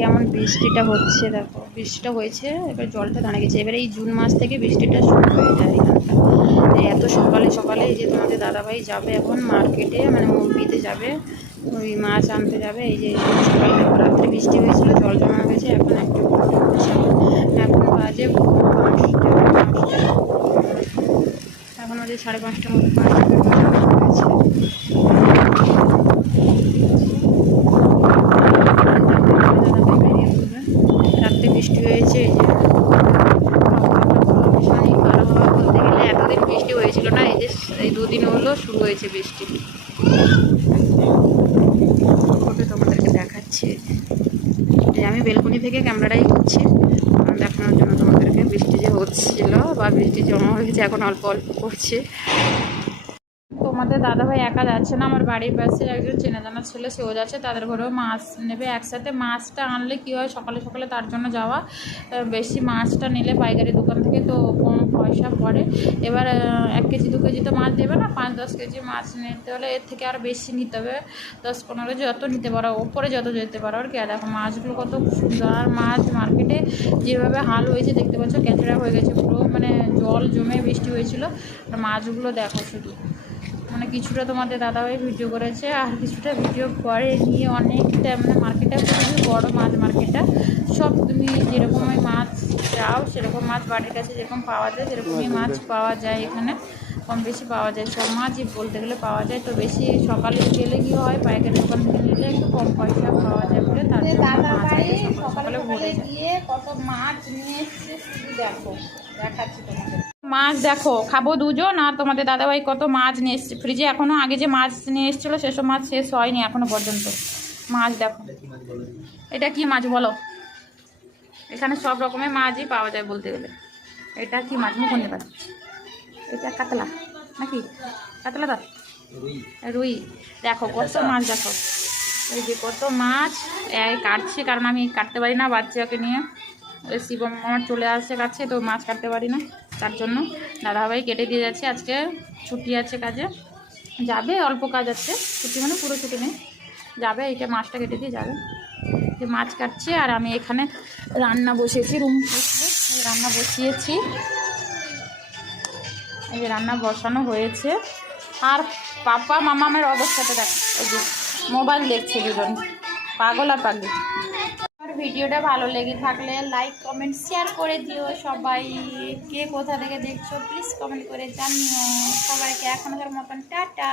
কেমন বৃষ্টিটা হচ্ছে। দেখো বৃষ্টিটা হয়েছে, এবার জলটা দাঁড়িয়ে গেছে। এবার এই জুন মাস থেকে বৃষ্টিটা শুরু হয়ে যায় এখানটা। এত সকালে সকালে এই যে তোমাদের দাদাভাই যাবে এখন মার্কেটে, মানে মুরগিতে যাবে, ওই মাছ আনতে যাবে। এই যে সকালে রাত্রে বৃষ্টি হয়েছিল, জল জমা গেছে, এখন একটু এখন বাজে 5টা, এখন বাজে 5:30 মতো, 5টা রাত্রে বৃষ্টি হয়েছে। এই যে আবহাওয়া বলতে গেলে এতদিন বৃষ্টি হয়েছিল না, এই যে এই 2 দিন হলো শুরু হয়েছে বৃষ্টি। ফটো তোমাদেরকে দেখাচ্ছি, যে আমি বেলকনি থেকে ক্যামেরাটাই করছি দেখানোর জন্য তোমাদেরকে। বৃষ্টি যে হচ্ছিল বা বৃষ্টি জমা হয়েছে, এখন অল্প অল্প করছে। তোমাদের দাদাভাই একা যাচ্ছে না, আমার বাড়ির পাশে একজন চেনা জানা ছেলে, সেও যাচ্ছে, তাদের ঘরেও মাছ নেবে একসাথে। মাছটা আনলে কী হয়, সকালে সকালে তার জন্য যাওয়া, বেশি মাছটা নিলে পাইকারি দোকান থেকে তো কম পয়সা পড়ে। এবার 1 কেজি 2 কেজি তো মাছ দেবে না, 5-10 কেজি মাছ নিতে হলে এর থেকে আরও বেশি নিতে হবে, 10-15 যত নিতে পারো, ওপরে যত যেতে পারো আর কি। আর দেখো মাছগুলো কত সুন্দর। আর মাছ মার্কেটে যেভাবে হাল হয়েছে দেখতে পাচ্ছ, ক্যাচড়া হয়ে গেছে পুরো, মানে জল জমে বৃষ্টি হয়েছিল। আর মাছগুলো দেখো শুধু, মানে কিছুটা তোমাদের দাদাভাই ভিডিও করেছে আর কিছুটা ভিডিও করে নিয়ে অনেকটা, মানে মার্কেটটা খুবই বড় মাছ মার্কেটটা। সব তুমি যেরকমই মাছ চাও সেরকম মাছ বাড়ির কাছে যেরকম পাওয়া যায় সেরকমই মাছ পাওয়া যায় এখানে, কম বেশি পাওয়া যায়, সব মাছই বলতে গেলে পাওয়া যায়। তো বেশি সকালে গেলে কি হয়, পাইকারি দোকান থেকে নিলে একটু কম পয়সা পাওয়া যায় বলে তার জন্য মাছ সকালে ভরে গিয়ে কত মাছ নিয়ে এসছে শুধু দেখো, দেখাচ্ছি তোমাদের। মাছ দেখো, খাবো 2জন, আর তোমাদের দাদাভাই কত মাছ নিয়ে এসছে ফ্রিজে। এখনও আগে যে মাছ নিয়ে এসেছিলো সেসব মাছ শেষ হয়নি এখনও পর্যন্ত। মাছ দেখো, এটা কি মাছ বলো? এখানে সব রকমের মাছই পাওয়া যায় বলতে গেলে। এটা কি মাছ মুকুন্দ পাতা, এটা কাতলা নাকি, কাতলা তো রুই। দেখো কত মাছ, দেখো এই যে কত মাছ। কাটছি, কারণ আমি কাটতে পারি না বাচ্চাকে নিয়ে, শিবম আমার চলে আসছে কাছে, তো মাছ কাটতে পারি না, তার জন্য দাদাভাই কেটে দিয়ে যাচ্ছে। আজকে ছুটি আছে, কাজে যাবে, অল্প কাজ আছে, ছুটি মানে পুরো ছুটি নেই, যাবে, এইটা মাছটা কেটে দিয়ে যাবে। যে মাছ কাটছে আর আমি এখানে রান্না বসিয়েছি, রুম রান্না বসিয়েছি, এই যে রান্না বসানো হয়েছে। আর পাপা মামামের অবস্থাটা দেখ, এই যে মোবাইল দেখছে দুজন, পাগল আর পাগলি। আর ভিডিওটা ভালো লেগে থাকলে লাইক কমেন্ট শেয়ার করে দিও সবাই। কে কোথা থেকে দেখছো প্লিজ কমেন্ট করে জানিও। সবাইকে এখনকার মতন টাটা।